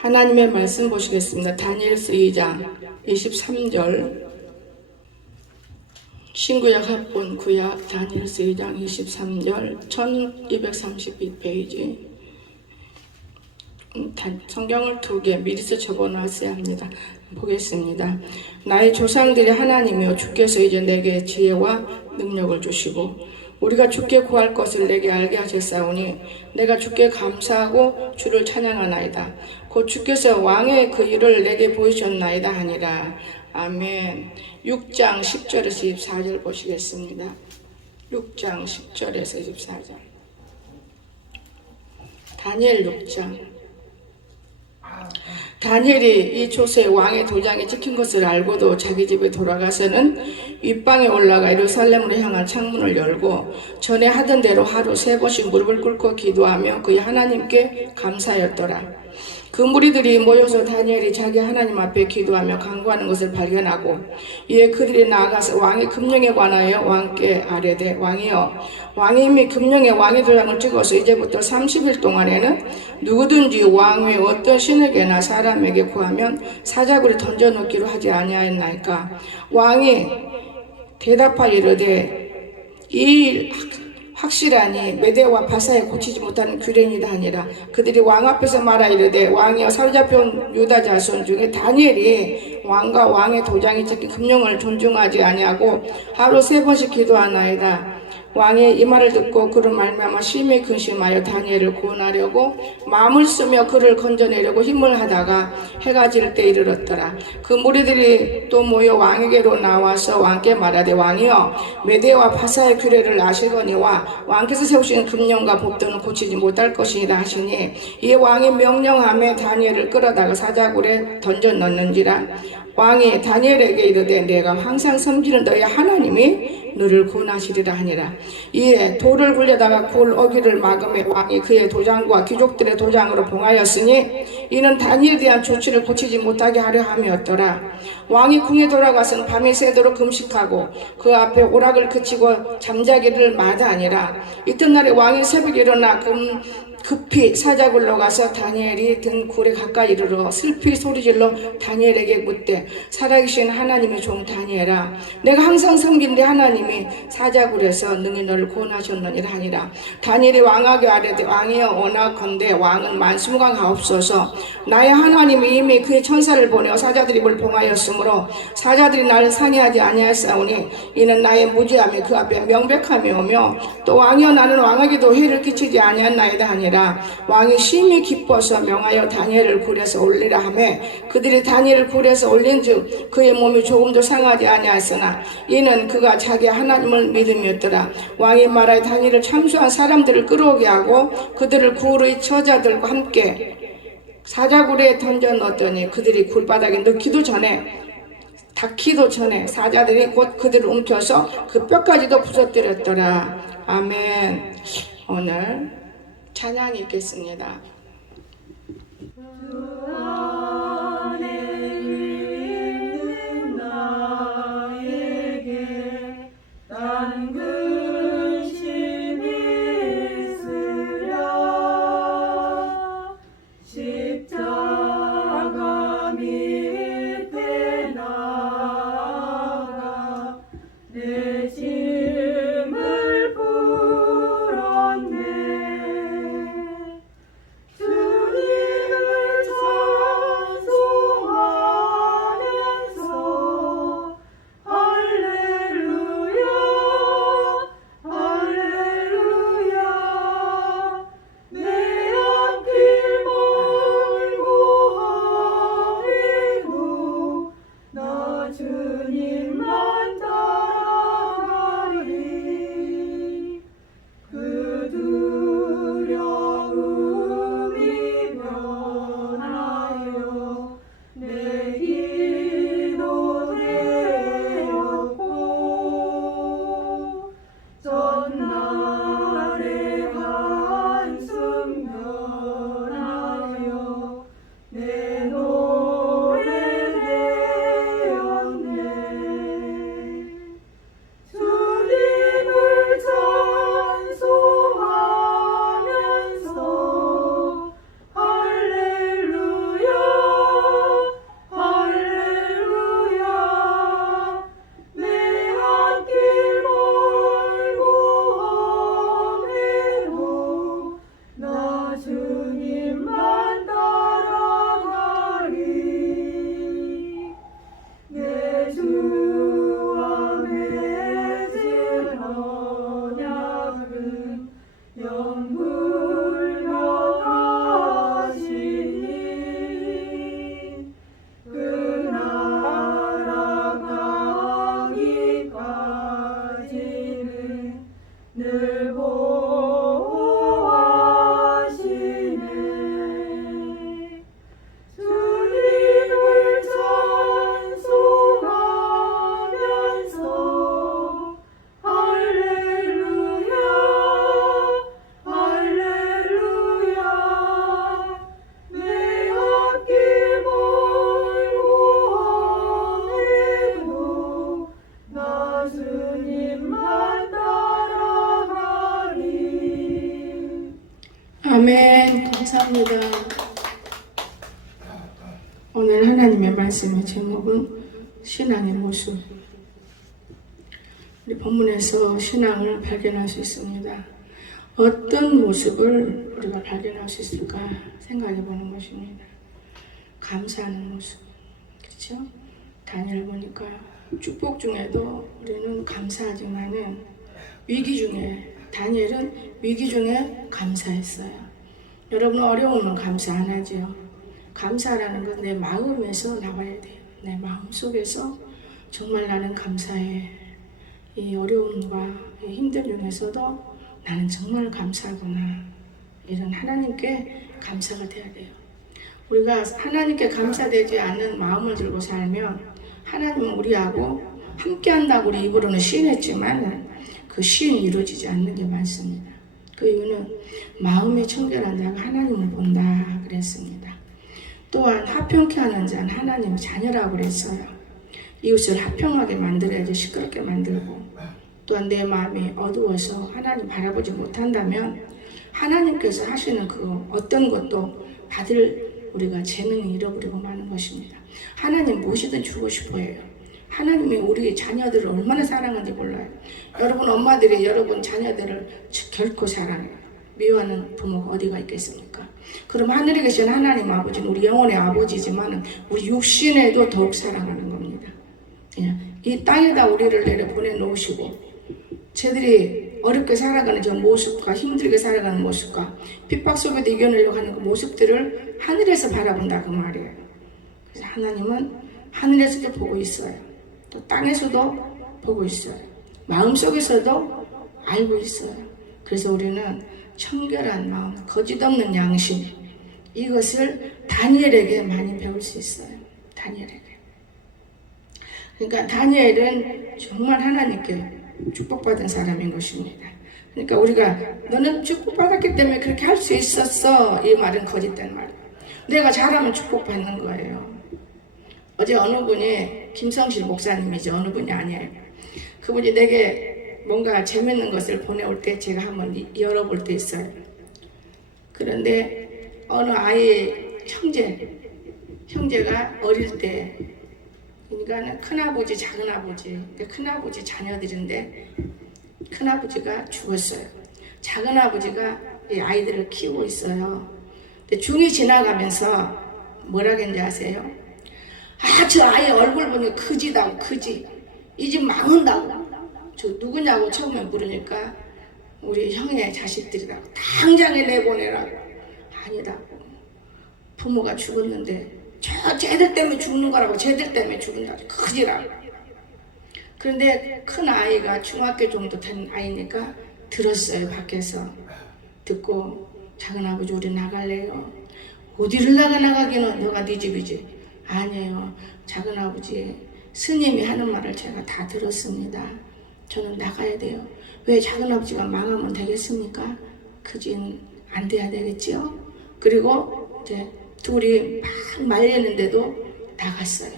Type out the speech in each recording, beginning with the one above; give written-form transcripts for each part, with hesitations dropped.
하나님의 말씀 보시겠습니다. 다니엘서 2장 23절. 신구약 합본 구약 다니엘서 2장 23절 1232페이지. 성경을 두 개 미리서 적어놨어야 합니다. 보겠습니다. 나의 조상들이 하나님이여 주께서 이제 내게 지혜와 능력을 주시고 우리가 주께 구할 것을 내게 알게 하셨사오니 내가 주께 감사하고 주를 찬양하나이다. 곧 주께서 왕의 그 일을 내게 보이셨나이다 하니라. 아멘. 6장 10절에서 24절 보시겠습니다. 6장 10절에서 24절. 다니엘 6장. 다니엘이 이 조세 왕의 도장이 찍힌 것을 알고도 자기 집에 돌아가서는 윗방에 올라가 예루살렘으로 향한 창문을 열고 전에 하던 대로 하루 3번씩 무릎을 꿇고 기도하며 그의 하나님께 감사하였더라. 그 무리들이 모여서 다니엘이 자기 하나님 앞에 기도하며 간구하는 것을 발견하고 이에 그들이 나아가서 왕의 금령에 관하여 왕께 아뢰되 왕이여 왕이 이미 금령에 왕의 도장을 찍어서 이제부터 30일 동안에는 누구든지 왕의 어떤 신에게나 사람에게 구하면 사자굴에 던져놓기로 하지 아니하였나이까. 왕이 대답하여 이르되 이 일 확실하니 메대와 바사에 고치지 못하는 규례이다 하니라. 그들이 왕 앞에서 말하 이르되 왕이여 사로잡혀온 유다 자손 중에 다니엘이 왕과 왕의 도장이 찍힌 금령을 존중하지 아니하고 하루 3번씩 기도하나이다. 왕이 이 말을 듣고 그를 말미암아 심히 근심하여 다니엘을 구원하려고 마음을 쓰며 그를 건져내려고 힘을 하다가 해가 질 때 이르렀더라. 그 무리들이 또 모여 왕에게로 나와서 왕께 말하되 왕이여 메대와 바사의 규례를 아시거니와 왕께서 세우신 금령과 법도는 고치지 못할 것이라 하시니 이에 왕이 명령하며 다니엘을 끌어다가 사자굴에 던져 넣는지라. 왕이 다니엘에게 이르되 내가 항상 섬기는 너의 하나님이 너를 구원하시리라 하니라. 이에 돌을 굴려다가 굴 어기를 막음에 왕이 그의 도장과 귀족들의 도장으로 봉하였으니 이는 다니엘에 대한 조치를 고치지 못하게 하려 함이었더라. 왕이 궁에 돌아가서는 밤이 새도록 금식하고 그 앞에 오락을 그치고 잠자기를 마다하니라. 이튿날에 왕이 새벽에 일어나 급히 사자굴로 가서 다니엘이 든 굴에 가까이 이르러 슬피 소리질러 다니엘에게 묻되 살아계신 하나님의 종 다니엘아 내가 항상 섬긴 네 하나님이 사자굴에서 능히 너를 구원하셨느니라 하니라. 다니엘이 왕에게 아뢰되 왕이여 원하건대 왕은 만수무강하옵소서. 나의 하나님이 이미 그의 천사를 보내어 사자들의 입을 봉하였으므로 사자들이 나를 상해하지 아니하였사오니 이는 나의 무지함이 그 앞에 명백함이 오며 또 왕이여 나는 왕에게도 해를 끼치지 아니하였나이다 하니라. 왕이 심히 기뻐서 명하여 다니엘을 굴에서 올리라 하매 그들이 다니엘을 굴에서 올린즉 그의 몸이 조금도 상하지 아니하였으나 이는 그가 자기 하나님을 믿음이었더라. 왕이 말하여 다니엘을 참수한 사람들을 끌어오게 하고 그들을 굴의 처자들과 함께 사자굴에 던져 넣었더니 그들이 굴바닥에 넣기도 전에 닿기도 전에 사자들이 곧 그들을 움켜서 그 뼈까지도 부서뜨렸더라. 아멘. 오늘 찬양이 있겠습니다. 주 안에 있는 나에게 나는 근심이 있으랴. 십자가 밑에 나가 내 짐을 풀었네. 오늘 하나님의 말씀의 제목은 신앙의 모습. 우리 본문에서 신앙을 발견할 수 있습니다. 어떤 모습을 우리가 발견할 수 있을까 생각해 보는 것입니다. 감사하는 모습. 그렇죠? 다니엘 보니까 축복 중에도 우리는 감사하지만은 위기 중에, 다니엘은 위기 중에 감사했어요. 여러분 어려우면 감사 안 하죠. 감사라는 건 내 마음에서 나와야 돼요. 내 마음 속에서 정말 나는 감사해. 이 어려움과 이 힘들 중에서도 나는 정말 감사하구나. 이런 하나님께 감사가 돼야 돼요. 우리가 하나님께 감사되지 않는 마음을 들고 살면 하나님은 우리하고 함께 한다고 우리 입으로는 시인했지만 그 시인이 이루어지지 않는 게 많습니다. 그 이유는 마음이 청결한 자가 하나님을 본다 그랬습니다. 또한 화평케 하는 자는 하나님의 자녀라고 그랬어요. 이웃을 화평하게 만들어야지 시끄럽게 만들고, 또한 내 마음이 어두워서 하나님 바라보지 못한다면 하나님께서 하시는 그 어떤 것도 받을 우리가 재능이 잃어버리고 마는 것입니다. 하나님 무엇이든 주고 싶어 해요. 하나님이 우리 자녀들을 얼마나 사랑하는지 몰라요. 여러분 엄마들이 여러분 자녀들을 결코 사랑해요. 미워하는 부모가 어디가 있겠습니까? 그럼 하늘에 계신 하나님 아버지는 우리 영혼의 아버지지만 우리 육신에도 더욱 사랑하는 겁니다. 그냥 이 땅에다 우리를 내려 보내놓으시고 쟤들이 어렵게 살아가는 저 모습과 힘들게 살아가는 모습과 핍박 속에도 이겨내려고 하는 그 모습들을 하늘에서 바라본다 그 말이에요. 그래서 하나님은 하늘에서도 보고 있어요. 또 땅에서도 보고 있어요. 마음속에서도 알고 있어요. 그래서 우리는 청결한 마음, 거짓 없는 양심, 이것을 다니엘에게 많이 배울 수 있어요. 다니엘에게. 그러니까 다니엘은 정말 하나님께 축복받은 사람인 것입니다. 그러니까 우리가 너는 축복받았기 때문에 그렇게 할 수 있었어, 이 말은 거짓된 말이에요. 내가 잘하면 축복받는 거예요. 어제 어느 분이, 김성실 목사님이죠. 어느 분이 아니에요. 그분이 내게 뭔가 재밌는 것을 보내올 때 제가 한번 열어볼 때 있어요. 그런데 어느 아이의 형제가 어릴 때, 그러니까 큰아버지, 작은아버지, 큰아버지 자녀들인데 큰아버지가 죽었어요. 작은아버지가 이 아이들을 키우고 있어요. 근데 중이 지나가면서 뭐라 했는지 아세요? 아, 저 아이 얼굴 보니 그지다고, 그지. 이 집 망한다고. 저 누구냐고 처음에 물으니까 우리 형의 자식들이라고. 당장에 내보내라고. 아니라고. 부모가 죽었는데 쟤들 때문에 죽는 거라고. 쟤들 때문에 죽는다고. 그지라고. 그런데 큰 아이가 중학교 정도 된 아이니까 들었어요. 밖에서. 듣고 작은아버지 우리 나갈래요. 어디를 나가기는 너가 네 집이지. 아니에요. 작은아버지 스님이 하는 말을 제가 다 들었습니다. 저는 나가야 돼요. 왜 작은아버지가 망하면 되겠습니까? 그진 안 돼야 되겠지요. 그리고 이제 둘이 막 말리는데도 나갔어요.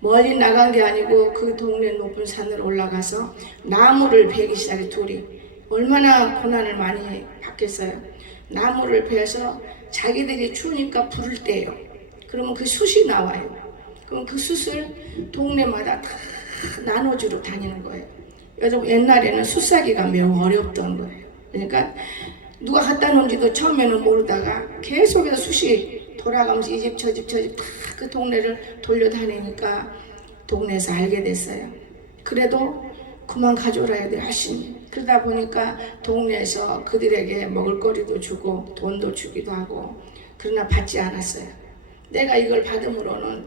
멀리 나간 게 아니고 그 동네 높은 산으로 올라가서 나무를 베기 시작해. 둘이 얼마나 고난을 많이 받겠어요. 나무를 베서 자기들이 추우니까 불을 떼요. 그러면 그 숯이 나와요. 그럼 그 숯을 동네마다 다 나눠주러 다니는 거예요. 여러분 옛날에는 숯사기가 매우 어렵던 거예요. 그러니까 누가 갖다 놓은지도 처음에는 모르다가 계속해서 숯이 돌아가면서 이 집 저 집 저 집 다 그 동네를 돌려다니니까 동네에서 알게 됐어요. 그래도 그만 가져오라 해야 돼 열심히. 그러다 보니까 동네에서 그들에게 먹을거리도 주고 돈도 주기도 하고, 그러나 받지 않았어요. 내가 이걸 받음으로는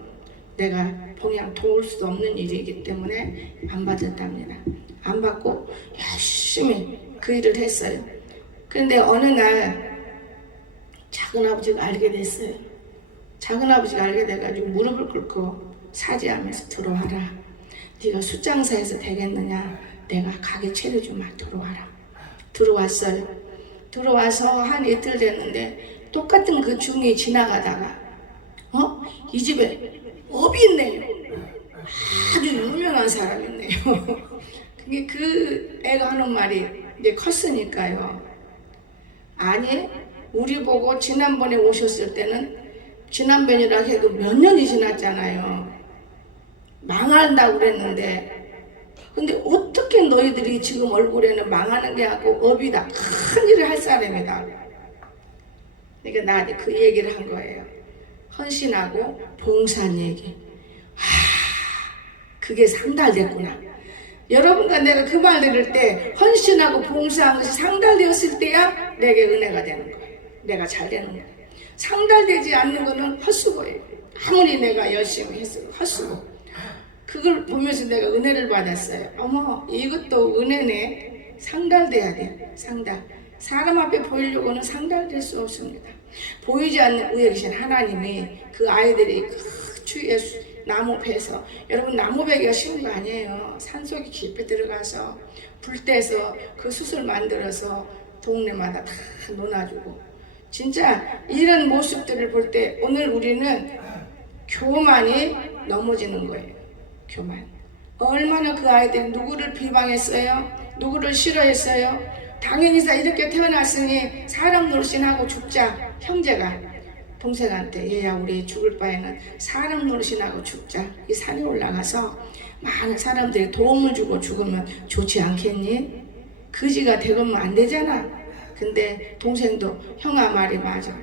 내가 그냥 도울 수도 없는 일이기 때문에 안 받았답니다. 안 받고 열심히 그 일을 했어요. 그런데 어느 날 작은아버지가 알게 됐어요. 작은아버지가 알게 돼가지고 무릎을 꿇고 사죄하면서 들어와라. 네가 숫장사에서 되겠느냐. 내가 가게 차려주마. 들어와라. 들어왔어요. 들어와서 한 이틀 됐는데 똑같은 그 중이 지나가다가 이 집에 업이 있네요. 아주 유명한 사람이 있네요. 그게 그 애가 하는 말이 이제 컸으니까요. 아니 우리 보고 지난번에 오셨을 때는 지난번이라 해도 몇 년이 지났잖아요. 망한다고 그랬는데 근데 어떻게 너희들이 지금 얼굴에는 망하는 게 아니고 업이다 큰 일을 할 사람이다. 그러니까 나한테 그 얘기를 한 거예요. 헌신하고 봉사한 얘기. 그게 상달됐구나. 여러분과 내가 그 말 들을 때 헌신하고 봉사한 것이 상달되었을 때야 내게 은혜가 되는 거예요. 내가 잘 되는 거예요. 상달되지 않는 거는 헛수고예요. 아무리 내가 열심히 했어도 헛수고. 그걸 보면서 내가 은혜를 받았어요. 어머, 이것도 은혜네. 상달돼야 돼. 상달. 사람 앞에 보이려고는 상달될 수 없습니다. 보이지 않는 위에 계신 하나님이 그 아이들이 그 주위에 나무 베서, 여러분 나무 베기가 쉬운 거 아니에요. 산속에 깊이 들어가서 불 떼서 그 숯을 만들어서 동네마다 다 놓아주고, 진짜 이런 모습들을 볼 때 오늘 우리는 교만이 넘어지는 거예요. 교만. 얼마나 그 아이들이 누구를 비방했어요? 누구를 싫어했어요? 당연히 이렇게 태어났으니 사람 노릇이하고 죽자. 형제가 동생한테 얘야 우리 죽을 바에는 사람 노릇이하고 죽자. 이 산에 올라가서 많은 사람들이 도움을 주고 죽으면 좋지 않겠니? 거지가 되면 안 되잖아. 근데 동생도 형아 말이 맞아.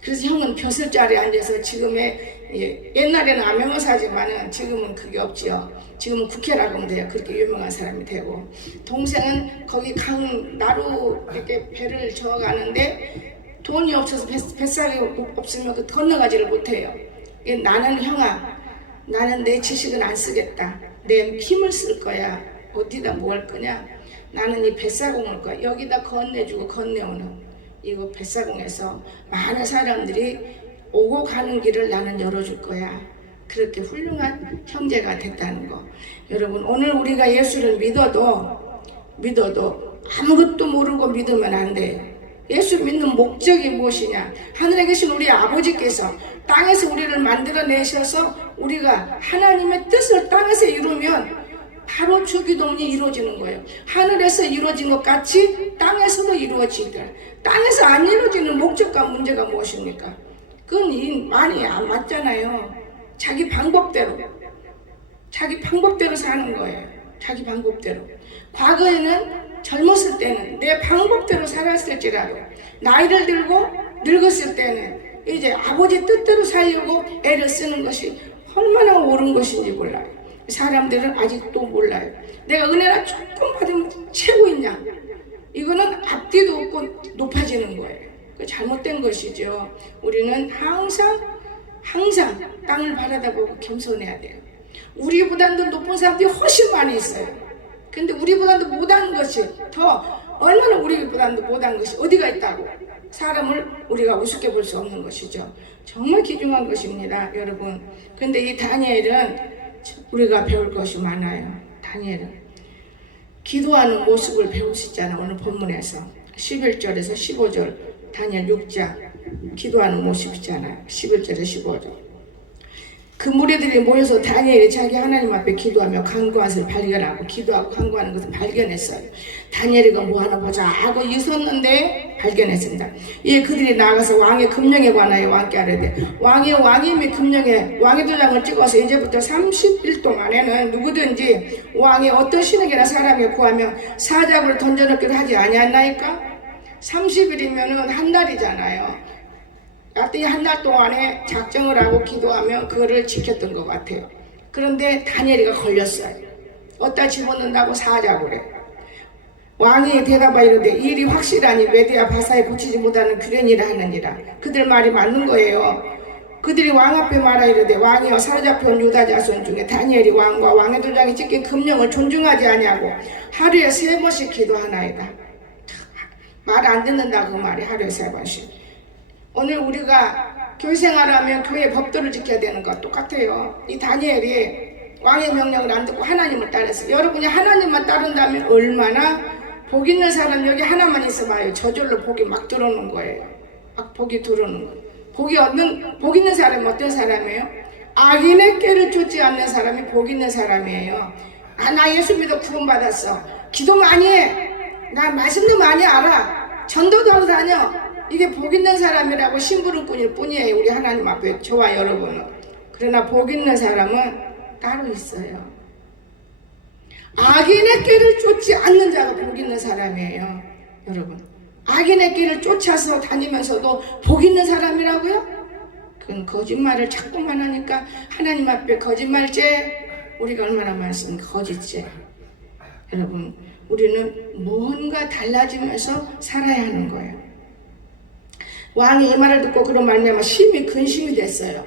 그래서 형은 벼슬자리에 앉아서 지금의 옛날에는 암행어사지만은 지금은 그게 없지요. 지금은 국회라고 하면 돼요. 그렇게 유명한 사람이 되고, 동생은 거기 강 나루 이렇게 배를 저어가는데 돈이 없어서 뱃살이 없으면 그 건너가지를 못해요. 나는 형아, 나는 내 지식은 안 쓰겠다. 내 힘을 쓸 거야. 어디다 뭐 할 거냐? 나는 이 뱃사공을 거야. 여기다 건네주고 건네오는. 이거 뱃사공에서 많은 사람들이 오고 가는 길을 나는 열어줄 거야. 그렇게 훌륭한 형제가 됐다는 거. 여러분, 오늘 우리가 예수를 믿어도 아무것도 모르고 믿으면 안 돼. 예수 믿는 목적이 무엇이냐? 하늘에 계신 우리 아버지께서 땅에서 우리를 만들어내셔서 우리가 하나님의 뜻을 땅에서 이루면 바로 주기도문이 이루어지는 거예요. 하늘에서 이루어진 것 같이 땅에서도 이루어지더라. 땅에서 안 이루어지는 목적과 문제가 무엇입니까? 그건 많이 안 맞잖아요. 자기 방법대로 사는 거예요. 자기 방법대로. 과거에는 젊었을 때는 내 방법대로 살았을지라도 나이를 들고 늙었을 때는 이제 아버지 뜻대로 살려고 애를 쓰는 것이 얼마나 옳은 것인지 몰라요. 사람들은 아직도 몰라요. 내가 은혜를 조금 받으면 채고 있냐? 이거는 앞뒤도 없고 높아지는 거예요. 잘못된 것이죠. 우리는 항상 땅을 바라다보고 겸손해야 돼요. 우리보다도 높은 사람들이 훨씬 많이 있어요. 근데 우리보다도 못한 것이 얼마나 우리보다도 못한 것이 어디가 있다고? 사람을 우리가 우습게 볼 수 없는 것이죠. 정말 귀중한 것입니다, 여러분. 근데 이 다니엘은 우리가 배울 것이 많아요. 다니엘은 기도하는 모습을 배우시잖아. 오늘 본문에서 11절에서 15절 다니엘 6장 기도하는 모습이잖아요. 11절에서 15절. 그 무리들이 모여서 다니엘이 자기 하나님 앞에 기도하며 간구한 것을 발견하고 기도하고 간구하는 것을 발견했어요. 다니엘이가 뭐하나 보자 하고 있었는데 발견했습니다. 이에 그들이 나가서 왕의 금령에 관하여 왕께 아뢰되 왕임이 금령에 왕의 도장을 찍어서 이제부터 30일 동안에는 누구든지 왕의 어떤 신에게나 사람이 구하며 사자굴을 던져넣기를 하지 아니하나이까? 30일이면은 한 달이잖아요. 하여튼 한 달 동안에 작정을 하고 기도하며 그거를 지켰던 것 같아요. 그런데 다니엘이가 걸렸어요. 어디다 집어넣는다고 사자굴에. 왕이 대답하이르되 이 일이 확실하니 메대와 바사에 고치지 못하는 규례니라 하느니라. 그들 말이 맞는 거예요. 그들이 왕 앞에 말하이르되 왕이여 사로잡혀온 유다 자손 중에 다니엘이 왕과 왕의 도장이 찍힌 금령을 존중하지 아니하고 하루에 3번씩 기도하나이다. 말 안 듣는다 그 말이 하루에 3번씩. 오늘 우리가 교회 생활하면 교회 법도를 지켜야 되는 거 똑같아요. 이 다니엘이 왕의 명령을 안 듣고 하나님을 따랐어요. 여러분이 하나님만 따른다면 얼마나 복 있는 사람 여기 하나만 있어봐요. 저절로 복이 막 들어오는 거예요. 막 복이 들어오는 거예요. 복 있는 사람은 어떤 사람이에요? 악인의 꾀를 쫓지 않는 사람이 복 있는 사람이에요. 나 예수 믿어 구원받았어. 기도 많이 해. 나 말씀도 많이 알아. 전도도 하고 다녀. 이게 복 있는 사람이라고 심부름꾼일 뿐이에요. 우리 하나님 앞에 저와 여러분은. 그러나 복 있는 사람은 따로 있어요. 악인의 길을 쫓지 않는 자가 복 있는 사람이에요. 여러분, 악인의 길을 쫓아서 다니면서도 복 있는 사람이라고요? 그건 거짓말을 자꾸만 하니까 하나님 앞에 거짓말죄 우리가 얼마나 많습니까? 거짓죄. 여러분, 우리는 뭔가 달라지면서 살아야 하는 거예요. 왕이 이 말을 듣고 그런 말미암아 심히 근심이 됐어요.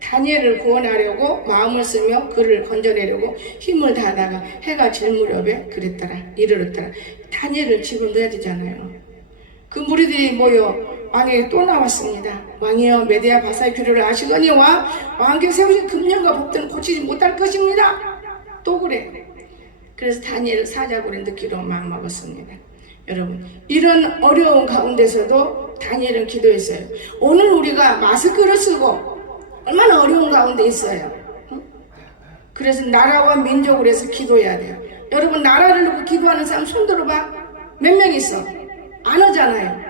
다니엘을 구원하려고 마음을 쓰며 그를 건져내려고 힘을 다하다가 해가 질 무렵에 이르렀더라. 다니엘을 집어넣어야 되잖아요. 그 무리들이 모여 왕에게 또 나왔습니다. 왕이여, 메대아 바사의 규례를 아시거니와 왕께 세우신 금령과 법들은 고치지 못할 것입니다. 또 그래. 그래서 다니엘 사자굴에 넣기로 마음먹었습니다. 여러분, 이런 어려운 가운데서도 다니엘은 기도했어요. 오늘 우리가 마스크를 쓰고 얼마나 어려운 가운데 있어요. 그래서 나라와 민족을 해서 기도해야 돼요. 여러분, 나라를 놓고 기도하는 사람 손 들어봐. 몇 명 있어? 안 하잖아요.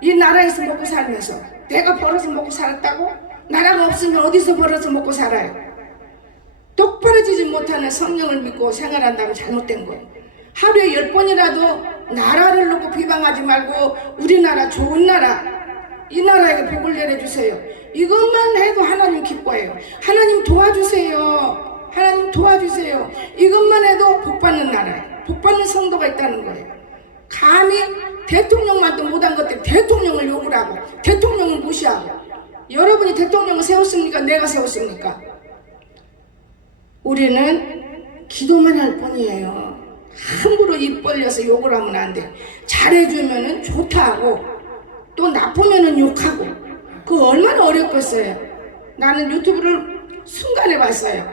이 나라에서 먹고 살면서 내가 벌어서 먹고 살았다고? 나라가 없으면 어디서 벌어서 먹고 살아요? 똑바로 지지 못하는 성령을 믿고 생활한다면 잘못된 거예요. 하루에 10번이라도 나라를 놓고 비방하지 말고 우리나라 좋은 나라, 이 나라에게 복을 내려주세요. 이것만 해도 하나님 기뻐해요. 하나님 도와주세요. 하나님 도와주세요. 이것만 해도 복받는 나라예요. 복받는 성도가 있다는 거예요. 감히 대통령만도 못한 것들 대통령을 욕을 하고 대통령을 무시하고. 여러분이 대통령을 세웠습니까? 내가 세웠습니까? 우리는 기도만 할 뿐이에요. 함부로 입 벌려서 욕을 하면 안 돼. 잘해주면은 좋다 하고 또 나쁘면은 욕하고. 그거 얼마나 어렵겠어요. 나는 유튜브를 순간에 봤어요.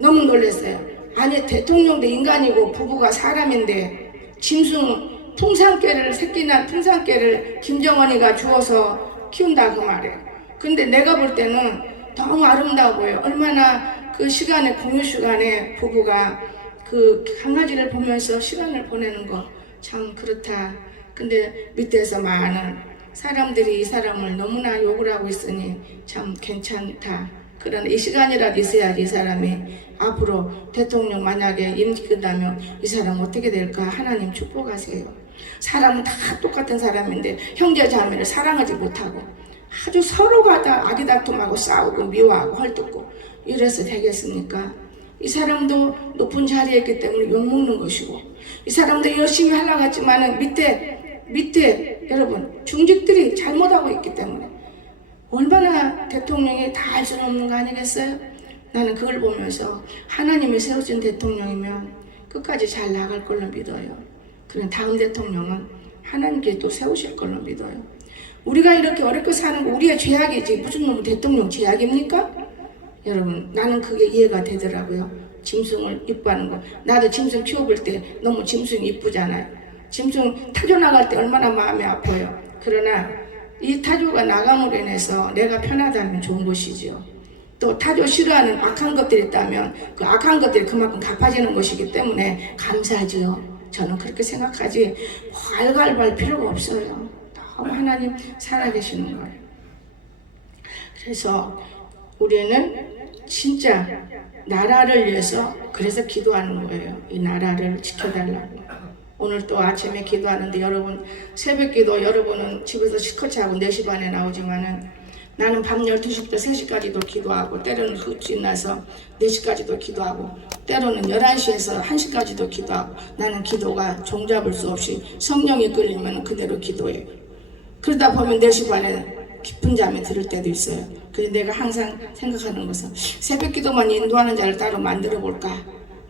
너무 놀랐어요. 아니, 대통령도 인간이고 부부가 사람인데 짐승 풍산깨를, 새끼난 풍산깨를 김정은이가 주워서 키운다 그 말이에요. 근데 내가 볼 때는 너무 아름다워 보여요. 얼마나 그 시간에, 공유 시간에 부부가 그 강아지를 보면서 시간을 보내는 거 참 그렇다. 근데 밑에서 많은 사람들이 이 사람을 너무나 욕을 하고 있으니 참 괜찮다. 그러나 이 시간이라도 있어야지 이 사람이 앞으로 대통령 만약에 임기 끝나면 이 사람 어떻게 될까? 하나님 축복하세요. 사람은 다 똑같은 사람인데 형제 자매를 사랑하지 못하고 아주 서로가 다 악의다툼하고 싸우고 미워하고 헐뜯고 이래서 되겠습니까? 이 사람도 높은 자리에 있기 때문에 욕먹는 것이고 이 사람도 열심히 하려고 했지만은 밑에 여러분 중직들이 잘못하고 있기 때문에 얼마나 대통령이 다 할 수는 없는 거 아니겠어요? 나는 그걸 보면서 하나님이 세우신 대통령이면 끝까지 잘 나갈 걸로 믿어요. 그런 다음 대통령은 하나님께 또 세우실 걸로 믿어요. 우리가 이렇게 어렵게 사는 거 우리의 죄악이지 무슨 놈 대통령 죄악입니까? 여러분, 나는 그게 이해가 되더라고요. 짐승을 이뻐하는 거. 나도 짐승 키워볼 때 너무 짐승이 이쁘잖아요. 짐승 타조 나갈 때 얼마나 마음이 아파요. 그러나 이 타조가 나감으로 인해서 내가 편하다면 좋은 것이지요. 또 타조 싫어하는 악한 것들이 있다면 그 악한 것들이 그만큼 갚아지는 것이기 때문에 감사하지요. 저는 그렇게 생각하지 알갈할 필요가 없어요. 너무 하나님 살아계시는 거예요. 그래서 우리는 진짜 나라를 위해서 그래서 기도하는 거예요. 이 나라를 지켜달라고. 오늘 또 아침에 기도하는데 여러분 새벽 기도 여러분은 집에서 실컷 자고 4시 반에 나오지만은 나는 밤 12시부터 3시까지도 기도하고 때로는 흑진 나서 4시까지도 기도하고 때로는 11시에서 1시까지도 기도하고 나는 기도가 종잡을 수 없이 성령이 끌리면 그대로 기도해요. 그러다 보면 4시 반에 깊은 잠에 들을 때도 있어요. 그래서 내가 항상 생각하는 것은 새벽 기도만 인도하는 자를 따로 만들어 볼까.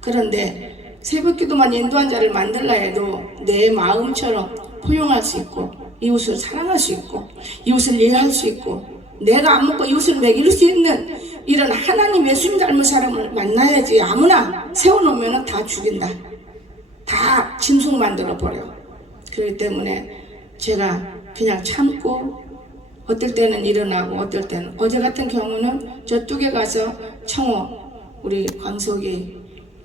그런데 새벽 기도만 인도한 자를 만들라 해도 내 마음처럼 포용할 수 있고 이웃을 사랑할 수 있고 이웃을 이해할 수 있고 내가 안 먹고 이웃을 먹일 수 있는 이런 하나님 예수님 닮은 사람을 만나야지. 아무나 세워놓으면 다 죽인다. 다 짐승 만들어 버려. 그렇기 때문에 제가 그냥 참고 어떨 때는 일어나고 어떨 때는 어제 같은 경우는 저쪽에 가서 청호 우리 광석이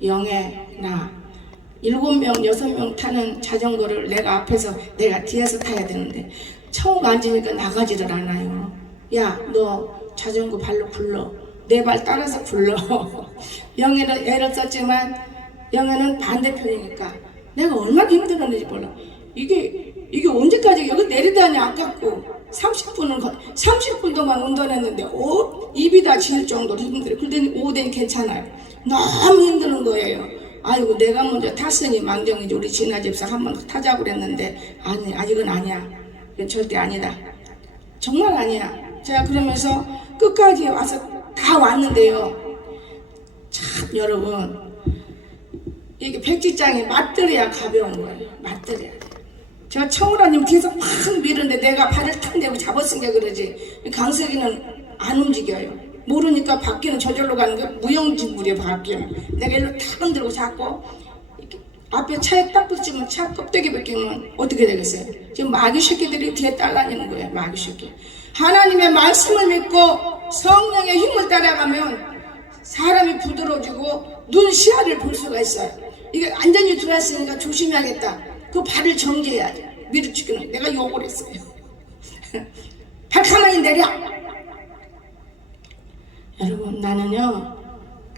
영애 나 7명 6명 타는 자전거를 내가 앞에서 내가 뒤에서 타야 되는데 처음 앉으니까 나가지를 않아요. 야, 너 자전거 발로 굴러. 내 발 따라서 굴러. 영애는 애를 썼지만 영애는 반대편이니까 내가 얼마나 힘들었는지 몰라. 이게 언제까지 여기 내리다니 아깝고 30분 동안 운전했는데 입이 다 지을 정도로 힘들어요. 그런데 오후엔 괜찮아요. 너무 힘드는 거예요. 아이고 내가 먼저 탔으니 망정이지. 우리 진아 집사 한번 타자고 그랬는데 아니 아직은 아니야. 이건 절대 아니다. 정말 아니야. 제가 그러면서 끝까지 와서 다 왔는데요. 참 여러분 이게 백지장이 맞들여야 가벼운 거예요. 맞들여야 돼. 제가 청우라님 뒤에서 막 밀었는데 내가 발을 탁 내고 잡았으니까 그러지. 강석이는 안 움직여요. 모르니까 바퀴는 저절로 가는 게 무용지물이에요. 바퀴는 내가 일로 탁 흔들고 잡고 앞에 차에 딱 붙이면 차 껍데기 벗기면 어떻게 되겠어요? 지금 마귀 새끼들이 뒤에 따라다니는 거예요. 마귀 새끼. 하나님의 말씀을 믿고 성령의 힘을 따라가면 사람이 부드러워지고 눈 시야를 볼 수가 있어요. 이게 완전히 들어왔으니까 조심해야겠다. 그 발을 정지해야지. 밀어치기는 내가 욕을 했어요. 발 가만히 내려. 여러분 나는요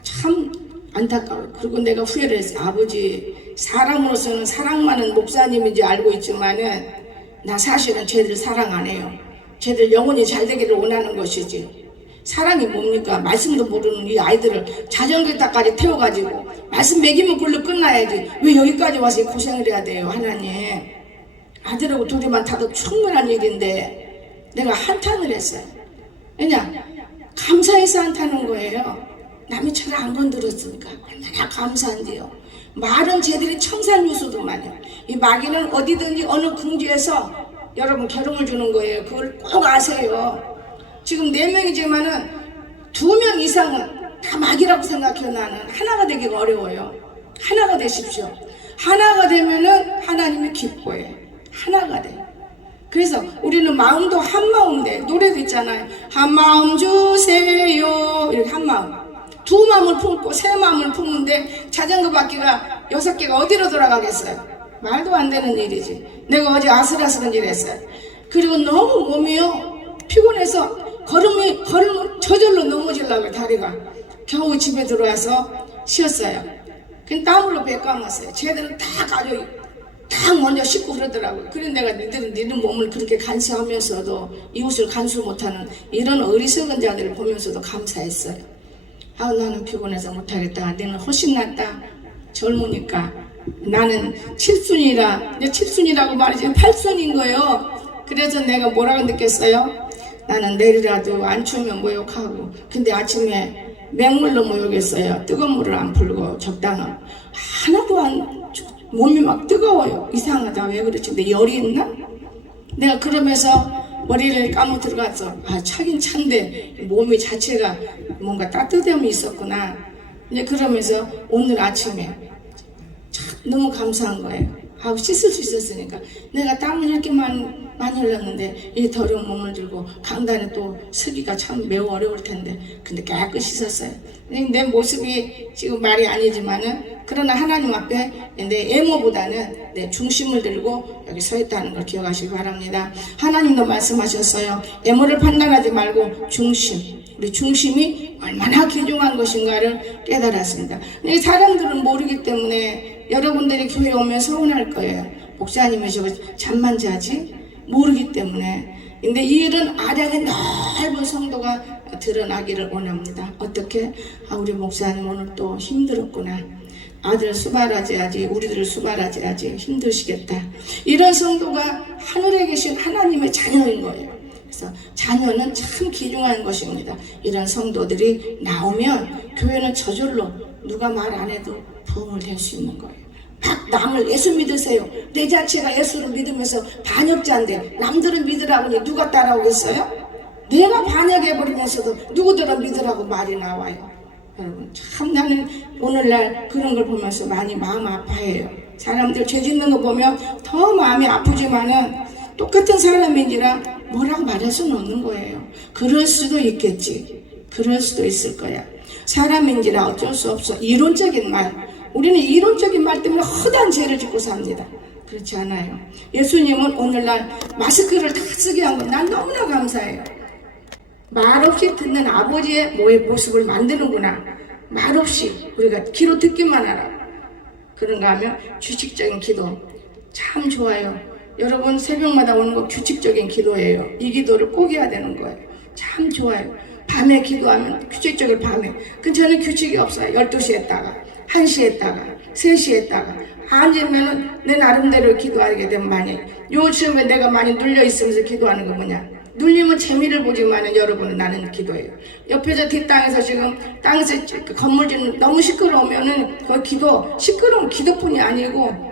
참 안타까워요. 그리고 내가 후회를 했어요. 아버지 사람으로서는 사랑 많은 목사님인지 알고 있지만은 나 사실은 쟤들 사랑 안 해요. 쟤들 영혼이 잘 되기를 원하는 것이지. 사랑이 뭡니까? 말씀도 모르는 이 아이들을 자전거에다까지 태워가지고 말씀 먹이면 그걸로 끝나야지. 왜 여기까지 와서 고생을 해야 돼요? 하나님 아들하고 둘이만 타도 충분한 일인데 내가 한탄을 했어요. 왜냐? 감사해서 한탄한 거예요. 남이 저를 안 건드렸으니까 얼마나 감사한데요. 말은 쟤들이 청산유수도만요. 이 마귀는 어디든지 어느 궁지에서 여러분 결혼을 주는 거예요. 그걸 꼭 아세요. 지금 4명이지만은 2명 이상은 다 마귀라고 생각해요. 나는 하나가 되기가 어려워요. 하나가 되십시오. 하나가 되면은 하나님이 기뻐해요. 하나가 돼요. 그래서 우리는 마음도 한 마음 돼. 노래도 있잖아요. 한 마음 주세요. 이렇게 한 마음. 2마음을 품고 3마음을 품는데 자전거 바퀴가 6개가 어디로 돌아가겠어요? 말도 안 되는 일이지. 내가 어제 아슬아슬한 일 했어요. 그리고 너무 몸이요 피곤해서 걸음을 저절로 넘어지려고 다리가. 겨우 집에 들어와서 쉬었어요. 그냥 땀으로 배 감았어요. 쟤들은 다 가족이 딱 먼저 씻고 그러더라고요. 그래 내가 니들은 몸을 그렇게 간수하면서도 이웃을 간수 못하는 이런 어리석은 자들을 보면서도 감사했어요. 아 나는 피곤해서 못하겠다. 너는 훨씬 낫다. 젊으니까. 나는 7순이라 이제 7순이라고 말이지 8순인 거예요. 그래서 내가 뭐라고 느꼈어요? 나는 내일이라도 안 추우면 모욕하고 근데 아침에 맹물로 모욕했어요. 뜨거운 물을 안 풀고 적당한 하나도 안 몸이 막 뜨거워요. 이상하다. 왜 그렇지? 근데 열이 있나? 내가 그러면서 머리를 감고 들어가서 차긴 찬데 몸이 자체가 뭔가 따뜻함이 있었구나. 이제 그러면서 오늘 아침에 참 너무 감사한 거예요. 하고 씻을 수 있었으니까. 내가 땀을 이렇게 많이 흘렸는데 이 더러운 몸을 들고 강단에 또 서기가 참 매우 어려울 텐데 근데 깨끗이 씻었어요. 내 모습이 지금 말이 아니지만은 그러나 하나님 앞에 내 애모보다는 내 중심을 들고 여기 서 있다는 걸 기억하시기 바랍니다. 하나님도 말씀하셨어요. 애모를 판단하지 말고 중심. 우리 중심이 얼마나 귀중한 것인가를 깨달았습니다. 근데 사람들은 모르기 때문에 여러분들이 교회 오면 서운할 거예요. 목사님이 저거 잠만 자지? 모르기 때문에. 근데 이 일은 아량의 넓은 성도가 드러나기를 원합니다. 어떻게? 우리 목사님 오늘 또 힘들었구나. 아들 수발하지야지, 우리들을 수발하지야지, 힘드시겠다. 이런 성도가 하늘에 계신 하나님의 자녀인 거예요. 그래서 자녀는 참 귀중한 것입니다. 이런 성도들이 나오면 교회는 저절로 누가 말 안 해도 부흥을 낼 수 있는 거예요. 막 남을 예수 믿으세요. 내 자체가 예수를 믿으면서 반역자인데 남들은 믿으라고 하니 누가 따라오겠어요? 내가 반역해버리면서도 누구들은 믿으라고 말이 나와요. 여러분 참 나는 오늘날 그런 걸 보면서 많이 마음 아파해요. 사람들 죄 짓는 거 보면 더 마음이 아프지만은 똑같은 사람인지라 뭐라고 말할 수는 없는 거예요. 그럴 수도 있겠지. 그럴 수도 있을 거야. 사람인지라 어쩔 수 없어. 이론적인 말. 우리는 이론적인 말 때문에 허다한 죄를 짓고 삽니다. 그렇지 않아요. 예수님은 오늘날 마스크를 다 쓰게 한 건 난 너무나 감사해요. 말없이 듣는 아버지의 모습을 만드는구나. 말없이 우리가 귀로 듣기만 하라. 그런가 하면 규칙적인 기도 참 좋아요. 여러분 새벽마다 오는 거 규칙적인 기도예요. 이 기도를 꼭 해야 되는 거예요. 참 좋아요. 밤에 기도하면 규칙적으로 밤에. 근데 저는 규칙이 없어요. 12시에 했다가 1시에 했다가 3시에 했다가 앉으면은 내 나름대로 기도하게 되면 많이 요즘에 내가 많이 눌려 있으면서 기도하는 거 뭐냐, 눌리면 재미를 보지만은 여러분은 나는 기도해요. 옆에서 뒷땅에서 지금 땅에서 건물 짓는 너무 시끄러우면은 그 기도 시끄러운 기도뿐이 아니고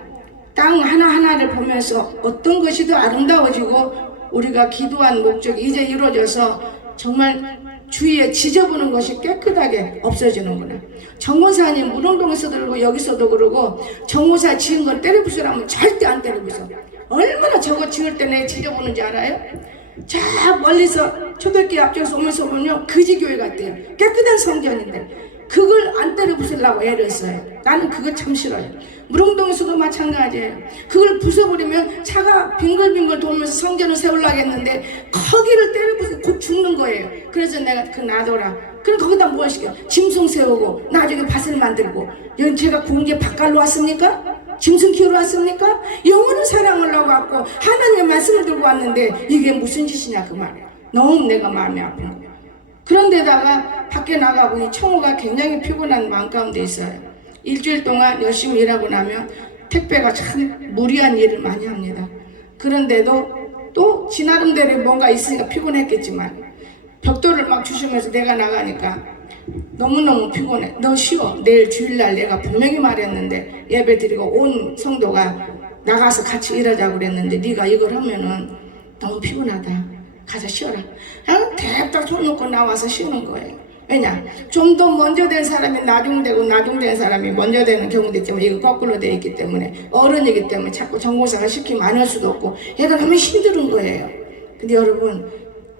땅 하나하나를 보면서 어떤 것이 더 아름다워지고 우리가 기도한 목적이 이제 이루어져서 정말 주위에 지저분한 것이 깨끗하게 없어지는구나. 정호사님 무릉동에서도 그러고 여기서도 그러고 정호사 지은 건 때려 부수라면 절대 안 때려 부숴. 얼마나 저거 지을 때 내 지저분한지 알아요? 자 멀리서 초대교회 앞쪽에서 오면서 보면요 그지교회 같아요. 깨끗한 성전인데 그걸 안 때려 부수려고 애를 써요. 나는 그거 참 싫어요. 무릉동에서도 마찬가지예요. 그걸 부숴버리면 차가 빙글빙글 돌면서 성전을 세우려고 했는데 거기를 때려 부수고 곧 죽는 거예요. 그래서 내가 그 놔둬라. 그럼 거기다 뭘 시켜? 짐승 세우고 나중에 밭을 만들고. 여기 제가 공개 밭갈로 왔습니까? 짐승 키우러 왔습니까? 영원한 사랑을 하고 왔고 하나님의 말씀을 들고 왔는데 이게 무슨 짓이냐 그 말이에요. 너무 내가 마음이 아픈 거예요. 그런데다가 밖에 나가보니 청우가 굉장히 피곤한 마음 가운데 있어요. 일주일 동안 열심히 일하고 나면 택배가 참 무리한 일을 많이 합니다. 그런데도 또 지 나름대로 뭔가 있으니까 피곤했겠지만 벽돌을 막 주시면서 내가 나가니까 너무너무 피곤해. 너 쉬어. 내일 주일날 내가 분명히 말했는데 예배 드리고 온 성도가 나가서 같이 일하자고 그랬는데 네가 이걸 하면은 너무 피곤하다. 가서 쉬어라. 그냥 대딱 손 놓고 나와서 쉬는 거예요. 왜냐? 좀 더 먼저 된 사람이 나중되고 나중된 사람이 먼저 되는 경우도 있지만 이거 거꾸로 되어 있기 때문에 어른이기 때문에 자꾸 정보사가 시키면 안 할 수도 없고 얘가 너무 힘든 거예요. 근데 여러분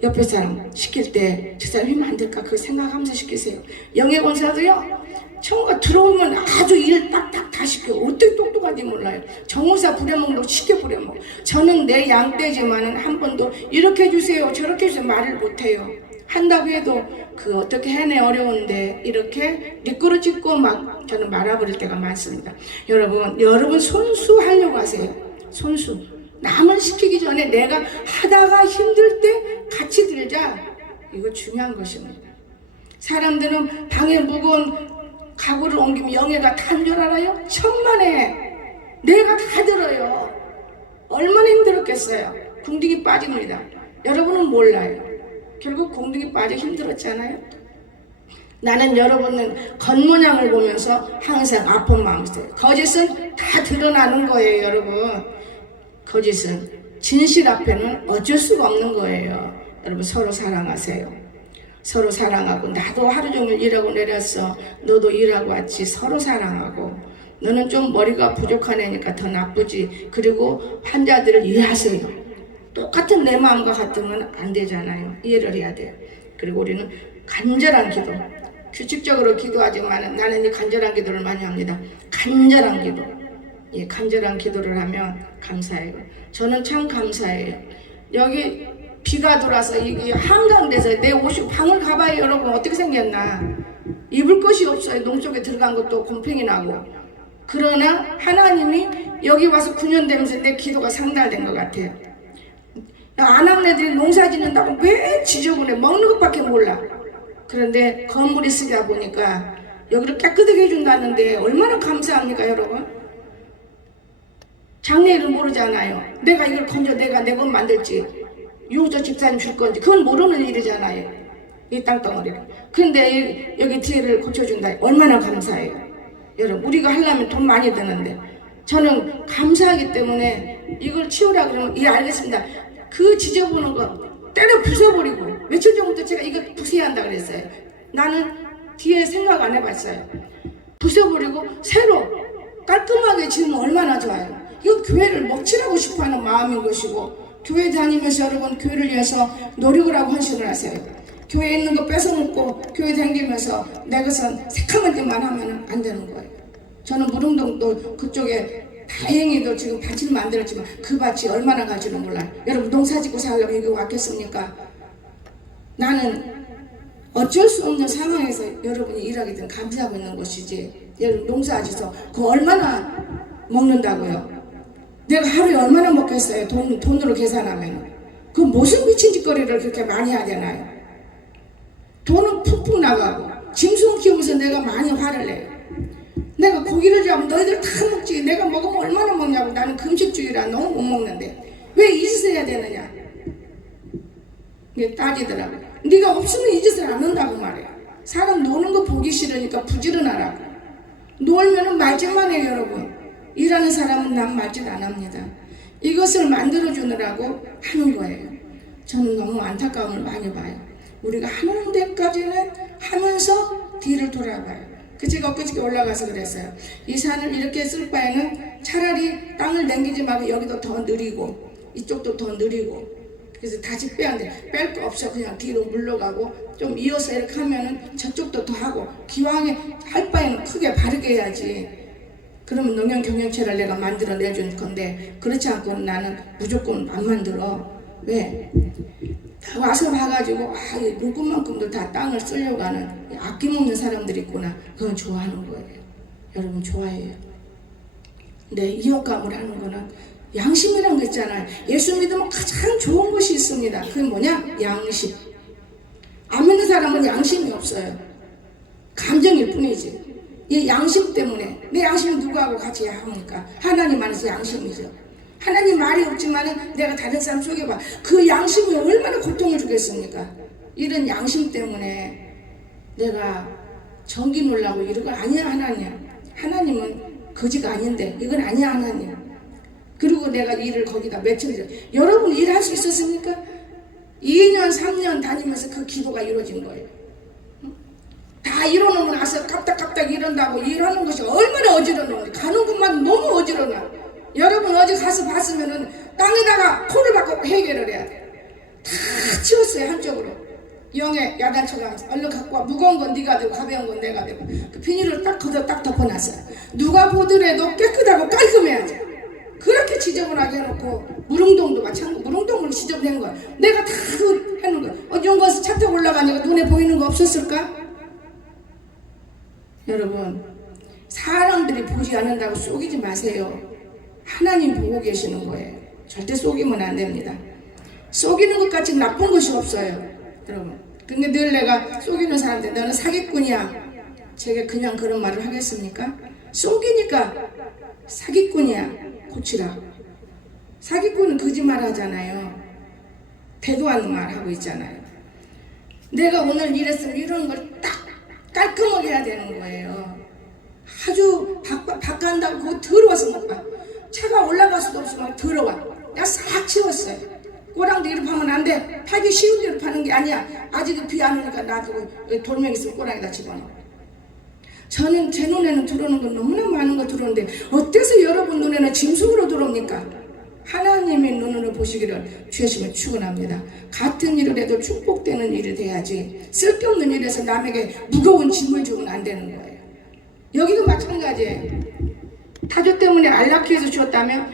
옆에 사람 시킬 때 저 사람 힘 안 들까 그거 생각하면서 시키세요. 영예권사도요 청우가 들어오면 아주 일 딱딱 다 시켜. 어떻게 똑똑한지 몰라요. 정우사 부려먹는다고 쉽게 부려먹어. 저는 내 양떼지만은 한 번도 이렇게 해주세요 저렇게 해주세요 말을 못해요. 한다고 해도 그 어떻게 해내 어려운데 이렇게 미끄러지고 막 저는 말아버릴 때가 많습니다. 여러분 손수하려고 하세요. 손수. 남을 시키기 전에 내가 하다가 힘들 때 같이 들자. 이거 중요한 것입니다. 사람들은 방에 무거운 가구를 옮기면 영예가 다인 줄 알아요? 천만에 내가 다 들어요. 얼마나 힘들었겠어요. 궁둥이 빠집니다. 여러분은 몰라요. 결국 공둥이 빠져 힘들었잖아요. 나는 여러분은 겉모양을 보면서 항상 아픈 마음이 있어요. 거짓은 다 드러나는 거예요. 여러분 거짓은 진실 앞에는 어쩔 수가 없는 거예요. 여러분 서로 사랑하세요. 서로 사랑하고 나도 하루 종일 일하고 내렸어. 너도 일하고 왔지. 서로 사랑하고 너는 좀 머리가 부족한 애니까 더 나쁘지. 그리고 환자들을 이해하세요. 똑같은 내 마음과 같으면 안 되잖아요. 이해를 해야 돼요. 그리고 우리는 간절한 기도, 규칙적으로 기도하지만 나는 이 간절한 기도를 많이 합니다. 간절한 기도. 예, 간절한 기도를 하면 감사해요. 저는 참 감사해요. 여기 비가 들어와서 이 한강돼서 내 옷이 방을 가봐요. 여러분 어떻게 생겼나. 입을 것이 없어요. 농속에 들어간 것도 곰팡이 나고. 그러나 하나님이 여기 와서 9년 되면서 내 기도가 상달된 것 같아요. 안 하는 애들이 농사 짓는다고 왜 지저분해. 먹는 것밖에 몰라. 그런데 건물이 쓰다 보니까 여기를 깨끗하게 해준다는데 얼마나 감사합니까 여러분. 장래일을 모르잖아요. 내가 이걸 건져 내가 내 것 만들지 유저 집사님 줄 건지 그건 모르는 일이잖아요. 이 땅덩어리를. 근데 여기 뒤를 고쳐준다. 얼마나 감사해요. 여러분 우리가 하려면 돈 많이 드는데 저는 감사하기 때문에 이걸 치우라 그러면 예 알겠습니다. 그 지저분한 거 때려 부숴버리고 며칠 전부터 제가 이거 부숴야 한다 그랬어요. 나는 뒤에 생각 안 해봤어요. 부숴버리고 새로 깔끔하게 지으면 얼마나 좋아요. 이거 교회를 먹칠하고 싶어하는 마음인 것이고 교회 다니면서 여러분 교회를 위해서 노력을 하고 헌신을 하세요. 교회에 있는 거 뺏어먹고 교회 다니면서 내 것은 새카만 데만 하면 안 되는 거예요. 저는 무릉동도 그쪽에 다행히도 지금 밭을 만들었지만 그 밭이 얼마나 갈지는 몰라요. 여러분 농사 짓고 살려고 여기 왔겠습니까? 나는 어쩔 수 없는 상황에서 여러분이 일하게 된 감사하고 있는 것이지. 여러분 농사짓어 그거 얼마나 먹는다고요? 내가 하루에 얼마나 먹겠어요? 돈으로 계산하면. 그 무슨 미친 짓거리를 그렇게 많이 해야 되나요? 돈은 푹푹 나가고 짐승 키우면서 내가 많이 화를 내요. 내가 고기를 잡으면 너희들 다 먹지. 내가 먹으면 얼마나 먹냐고. 나는 금식주의라 너무 못 먹는데 왜 이 짓을 해야 되느냐. 이게 따지더라고. 네가 없으면 이 짓을 안 한다고 말해요. 사람 노는 거 보기 싫으니까 부지런하라고. 놀면은 말짓만 해요. 여러분 일하는 사람은 남 말짓 안 합니다. 이것을 만들어주느라고 하는 거예요. 저는 너무 안타까움을 많이 봐요. 우리가 하는 데까지는 하면서 뒤를 돌아봐요. 그 제가 엊그저께 올라가서 그랬어요. 이 산을 이렇게 쓸 바에는 차라리 땅을 남기지 말고 여기도 더 느리고 이쪽도 더 느리고 그래서 다시 빼야 돼. 뺄 거 없어. 그냥 뒤로 물러가고 좀 이어서 이렇게 하면은 저쪽도 더 하고 기왕에 할 바에는 크게 바르게 해야지. 그러면 농경 경영체를 내가 만들어 내줄 건데 그렇지 않고는 나는 무조건 안 만들어. 왜? 다 와서 봐가지고 눈금만큼도 다 땅을 쓰려고 하는 아낌없는 사람들이 있구나. 그건 좋아하는 거예요. 여러분 좋아해요. 근데 이용감을 하는 거는 양심이라는 거 있잖아요. 예수 믿으면 가장 좋은 것이 있습니다. 그게 뭐냐? 양심. 안 믿는 사람은 양심이 없어요. 감정일 뿐이지. 이 양심 때문에 내 양심은 누구하고 같이 합니까? 하나님 안에서 양심이죠. 하나님 말이 없지만 내가 다른 사람 속여봐. 그 양심이 얼마나 고통을 주겠습니까? 이런 양심 때문에 내가 전기 놀라고 이런 거 아니야. 하나님은 거지가 아닌데 이건 아니야. 하나님. 그리고 내가 일을 거기다 며칠 여러분 일할 수 있었습니까? 2년 3년 다니면서 그 기도가 이루어진 거예요. 다 이뤄놓고 나서 깝닥깝닥 이런다고 일하는 것이 얼마나 어지러워. 가는 것만 너무 어지러워. 여러분 어제 가서 봤으면은 땅에다가 코를 박고 해결을 해야 돼. 다 치웠어요. 한쪽으로. 영에 야단쳐가 얼른 갖고 와. 무거운 건 네가 되고 가벼운 건 내가 되고 그 비닐을 딱 걷어 딱 덮어놨어요. 누가 보더라도 깨끗하고 깔끔해야지. 그렇게 지저분하게 해놓고 무릉동도 마찬가지고 무릉동을 지저분한 거야. 내가 다 해놓은 거야. 연구원에서 차 타고 올라가니까 눈에 보이는 거 없었을까? 여러분 사람들이 보지 않는다고 속이지 마세요. 하나님 보고 계시는 거예요. 절대 속이면 안 됩니다. 속이는 것 같이 나쁜 것이 없어요. 여러분 근데 늘 내가 속이는 사람들 너는 사기꾼이야. 제가 그냥 그런 말을 하겠습니까? 속이니까 사기꾼이야. 고치라. 사기꾼은 거짓말 하잖아요. 대도 않는 말 하고 있잖아요. 내가 오늘 이랬으면 이런 걸 딱 깔끔하게 해야 되는 거예요. 아주 바깥한다고 그거 더러워서 못 봐. 차가 올라갈 수도 없어. 막 더러워. 내가 싹 치웠어요. 꼬랑도 이렇게 하면 안 돼. 파기 쉬운 대로 파는 게 아니야. 아직 비 안 오니까 놔두고 돌멩이 있으면 꼬랑에다 집어넣어. 저는 제 눈에는 들어오는 건 너무나 많은 거 들어오는데 어때서 여러분 눈에는 짐승으로 들어옵니까? 하나님의 눈으로 보시기를 주시면 축원합니다. 같은 일을 해도 축복되는 일이 돼야지 쓸데없는 일에서 남에게 무거운 짐을 주면 안 되는 거예요. 여기도 마찬가지예요. 타조 때문에 안락해서 주었다면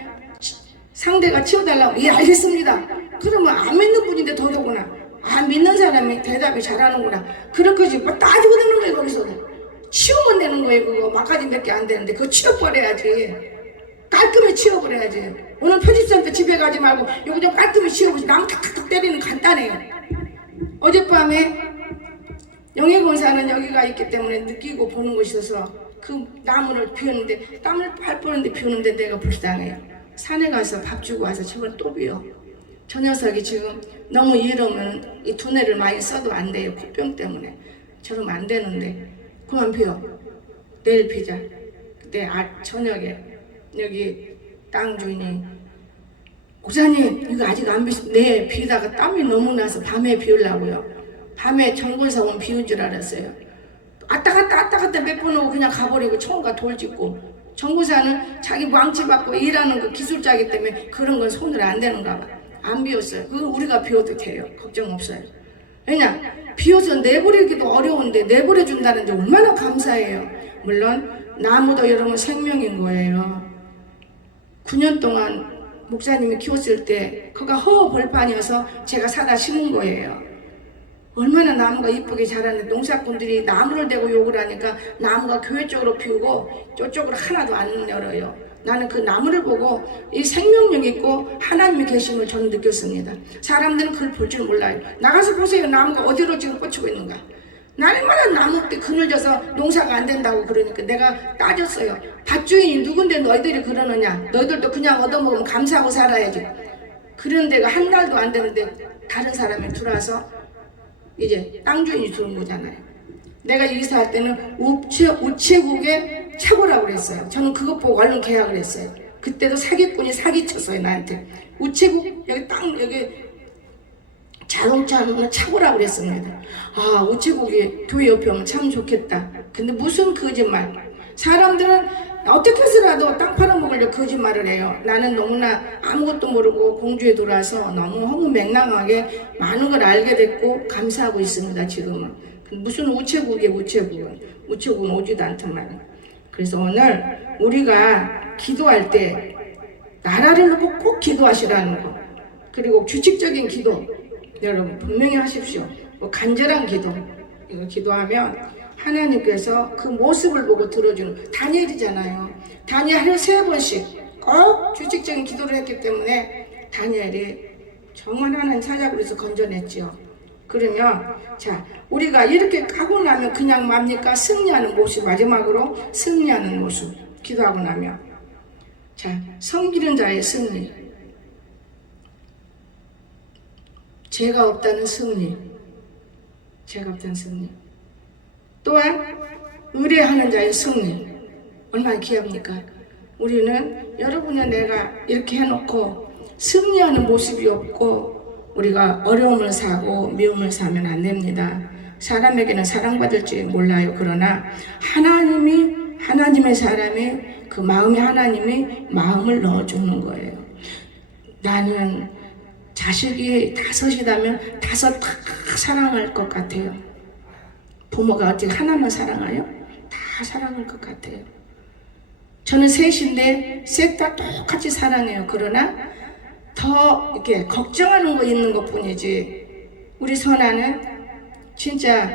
상대가 치워달라고 예 알겠습니다. 그러면 안 믿는 분인데 더더구나 안 믿는 사람이 대답이 잘하는구나 그렇게 뭐 따지고 되는 거예요. 거기서 치우면 되는 거예요. 그거 막가지 몇 개 안 되는데 그거 치워버려야지. 깔끔히 치워버려야지. 오늘 편집장 때 집에 가지 말고 여기 좀 깔끔히 치워보지. 나무 탁탁탁 때리는 간단해요. 어젯밤에 영예공사는 여기가 있기 때문에 느끼고 보는 곳이 있어서 그 나무를 비웠는데 땀을 팔 뻔했는데 비우는데 내가 불쌍해요. 산에 가서 밥 주고 와서 저걸 또 비워. 저 녀석이 지금 너무 이러면 이 두뇌를 많이 써도 안 돼요. 코병 때문에. 저러면 안 되는데 그만 비워. 내일 비자. 그때 저녁에 여기 땅 주인이 목사님 이거 아직 안 비웠어요. 네 비다가 땀이 너무 나서 밤에 비우려고요. 밤에 정군사 오면 비운 줄 알았어요. 왔다 갔다 몇 번 오고 그냥 가버리고 총과 돌 짚고. 정군사는 자기 왕치 받고 일하는 그 기술자이기 때문에 그런 건 손을 안 대는가 봐. 안 비웠어요. 그거 우리가 비워도 돼요. 걱정 없어요. 왜냐 비워서 내버리기도 어려운데 내버려준다는 게 얼마나 감사해요. 물론 나무도 여러분 생명인 거예요. 9년 동안 목사님이 키웠을 때 그가 허 벌판이어서 제가 사다 심은 거예요. 얼마나 나무가 이쁘게 자랐는데 농사꾼들이 나무를 대고 욕을 하니까 나무가 교회 쪽으로 피우고 저쪽으로 하나도 안 열어요. 나는 그 나무를 보고 이 생명력 있고 하나님이 계심을 저는 느꼈습니다. 사람들은 그걸 볼 줄 몰라요. 나가서 보세요. 나무가 어디로 지금 뻗치고 있는가. 날마다 나무때 그늘져서 농사가 안 된다고 그러니까 내가 따졌어요. 밭주인이 누군데 너희들이 그러느냐. 너희들도 그냥 얻어먹으면 감사하고 살아야지. 그런 데가 한 달도 안 되는데 다른 사람이 들어와서 이제 땅 주인이 들어온 거잖아요. 내가 이사할 때는 우체국에 차고라고 그랬어요. 저는 그것 보고 얼른 계약을 했어요. 그때도 사기꾼이 사기쳤어요, 나한테. 우체국 여기 땅 여기 자동차 하는 차고라고 그랬습니다. 아, 우체국이 교회 옆에 오면 참 좋겠다. 근데 무슨 거짓말. 사람들은 어떻게 해서라도 땅 팔아먹으려고 거짓말을 해요. 나는 너무나 아무것도 모르고 공주에 돌아서 너무 허무맹랑하게 많은 걸 알게 됐고 감사하고 있습니다. 지금은. 무슨 우체국이에요. 우체국은 오지도 않더만. 그래서 오늘 우리가 기도할 때 나라를 놓고 꼭 기도하시라는 거. 그리고 규칙적인 기도 여러분 분명히 하십시오. 뭐 간절한 기도 이거 기도하면 하나님께서 그 모습을 보고 들어주는 다니엘이잖아요. 다니엘 하루에 3번씩 꼭 규칙적인 기도를 했기 때문에 다니엘이 정말 하나님 사자굴 에서 건져냈지요. 그러면 자 우리가 이렇게 하고 나면 그냥 맙니까? 승리하는 모습. 마지막으로 승리하는 모습 기도하고 나면 자 섬기는 자의 승리, 죄가 없다는 승리, 죄가 없다는 승리, 또한 의뢰하는 자의 승리. 얼마나 귀합니까? 우리는 여러분과 내가 이렇게 해놓고 승리하는 모습이 없고 우리가 어려움을 사고 미움을 사면 안 됩니다. 사람에게는 사랑받을지 몰라요. 그러나 하나님의 사람이 그 마음에 하나님이 마음을 넣어주는 거예요. 나는 자식이 5이라면 5 다 사랑할 것 같아요. 부모가 어떻게 하나만 사랑해요? 다 사랑할 것 같아요. 저는 3인데 셋 다 똑같이 사랑해요. 그러나 더 이렇게 걱정하는 거 있는 것 뿐이지. 우리 선아는 진짜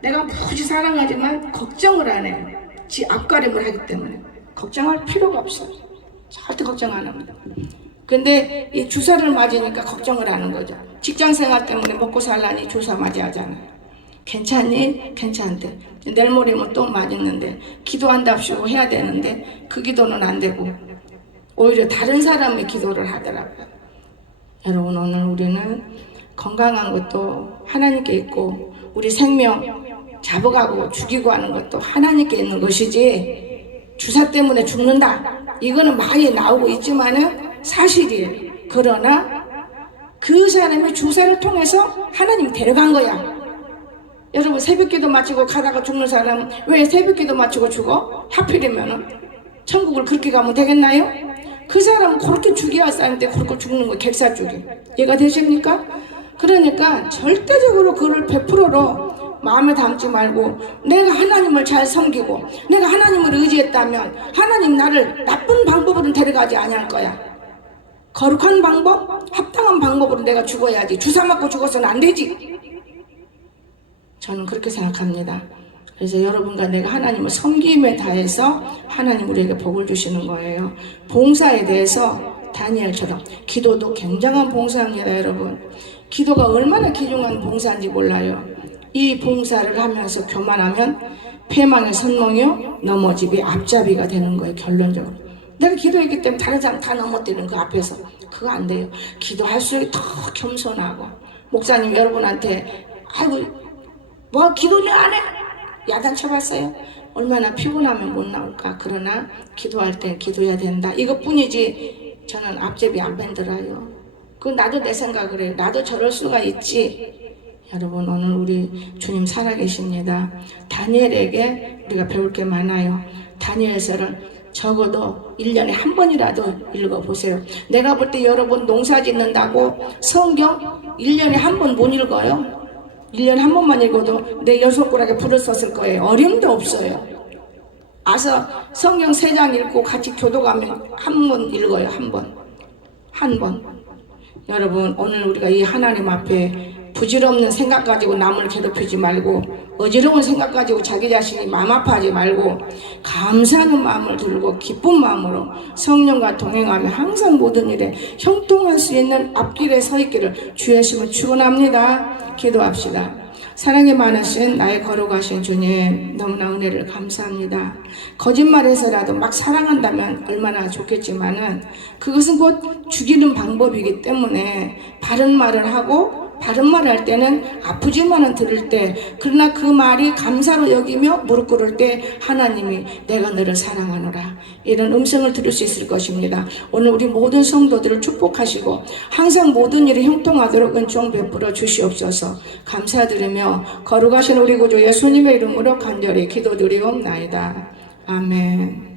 내가 무지 사랑하지만 걱정을 안 해요. 지 앞가림을 하기 때문에 걱정할 필요가 없어요. 절대 걱정 안 합니다. 근데 이 주사를 맞으니까 걱정을 하는 거죠. 직장생활 때문에 먹고 살라니 주사 맞아야 하잖아요. 괜찮니? 괜찮대. 내일 모레면 또 맞았는데 기도한답시고 해야 되는데 그 기도는 안 되고 오히려 다른 사람의 기도를 하더라고요. 여러분 오늘 우리는 건강한 것도 하나님께 있고 우리 생명 잡아가고 죽이고 하는 것도 하나님께 있는 것이지 주사 때문에 죽는다 이거는 많이 나오고 있지만은 사실이에요. 그러나 그 사람이 주사를 통해서 하나님이 데려간 거야. 여러분 새벽기도 마치고 가다가 죽는 사람은 왜 새벽기도 마치고 죽어? 하필이면은 천국을 그렇게 가면 되겠나요? 그 사람은 그렇게 죽여야 할 사람인데 그렇게 죽는 거 객사죽이 이해가 되십니까? 그러니까 절대적으로 그를 100%로 마음에 담지 말고 내가 하나님을 잘 섬기고 내가 하나님을 의지했다면 하나님 나를 나쁜 방법으로는 데려가지 아니할 거야. 거룩한 방법, 합당한 방법으로 내가 죽어야지. 주사 맞고 죽어서는 안 되지. 저는 그렇게 생각합니다. 그래서 여러분과 내가 하나님을 섬김에 다해서 하나님 우리에게 복을 주시는 거예요. 봉사에 대해서 다니엘처럼 기도도 굉장한 봉사입니다. 여러분 기도가 얼마나 귀중한 봉사인지 몰라요. 이 봉사를 하면서 교만하면 패망의 선몽이요 넘어집이 앞잡이가 되는 거예요. 결론적으로 내가 기도했기 때문에 다른 사람 다 넘어뜨리는 그 앞에서 그거 안 돼요. 기도할수록 더 겸손하고 목사님 여러분한테 아이고 뭐 기도는 안 해? 야단쳐봤어요? 얼마나 피곤하면 못 나올까. 그러나 기도할 때 기도해야 된다 이것뿐이지 저는 앞제비 안 만들어요. 그건 나도 내 생각을 해요. 나도 저럴 수가 있지. 여러분 오늘 우리 주님 살아계십니다. 다니엘에게 우리가 배울 게 많아요. 다니엘서를 적어도 1년에 한 번이라도 읽어보세요. 내가 볼 때 여러분 농사 짓는다고 성경 1년에 한 번 못 읽어요. 1년에 한 번만 읽어도 내 6 꼬락에 불을 썼을 거예요. 어림도 없어요. 아서 성경 3장 읽고 같이 교도가면 한 번 읽어요. 한 번. 여러분, 오늘 우리가 이 하나님 앞에 부질없는 생각 가지고 남을 괴롭히지 말고, 어지러운 생각 가지고 자기 자신이 마음 아파하지 말고, 감사하는 마음을 들고 기쁜 마음으로 성령과 동행하며 항상 모든 일에 형통할 수 있는 앞길에 서 있기를 주의 이름으로 축원합니다. 기도합시다. 사랑이 많으신 나의 거룩하신 주님, 너무나 은혜를 감사합니다. 거짓말해서라도 막 사랑한다면 얼마나 좋겠지만은 그것은 곧 죽이는 방법이기 때문에 바른 말을 하고, 바른 말을 할 때는 아프지만은 들을 때, 그러나 그 말이 감사로 여기며 무릎 꿇을 때 하나님이 내가 너를 사랑하노라, 이런 음성을 들을 수 있을 것입니다. 오늘 우리 모든 성도들을 축복하시고 항상 모든 일이 형통하도록 은총 베풀어 주시옵소서. 감사드리며 거룩하신 우리 구주 예수님의 이름으로 간절히 기도드리옵나이다. 아멘.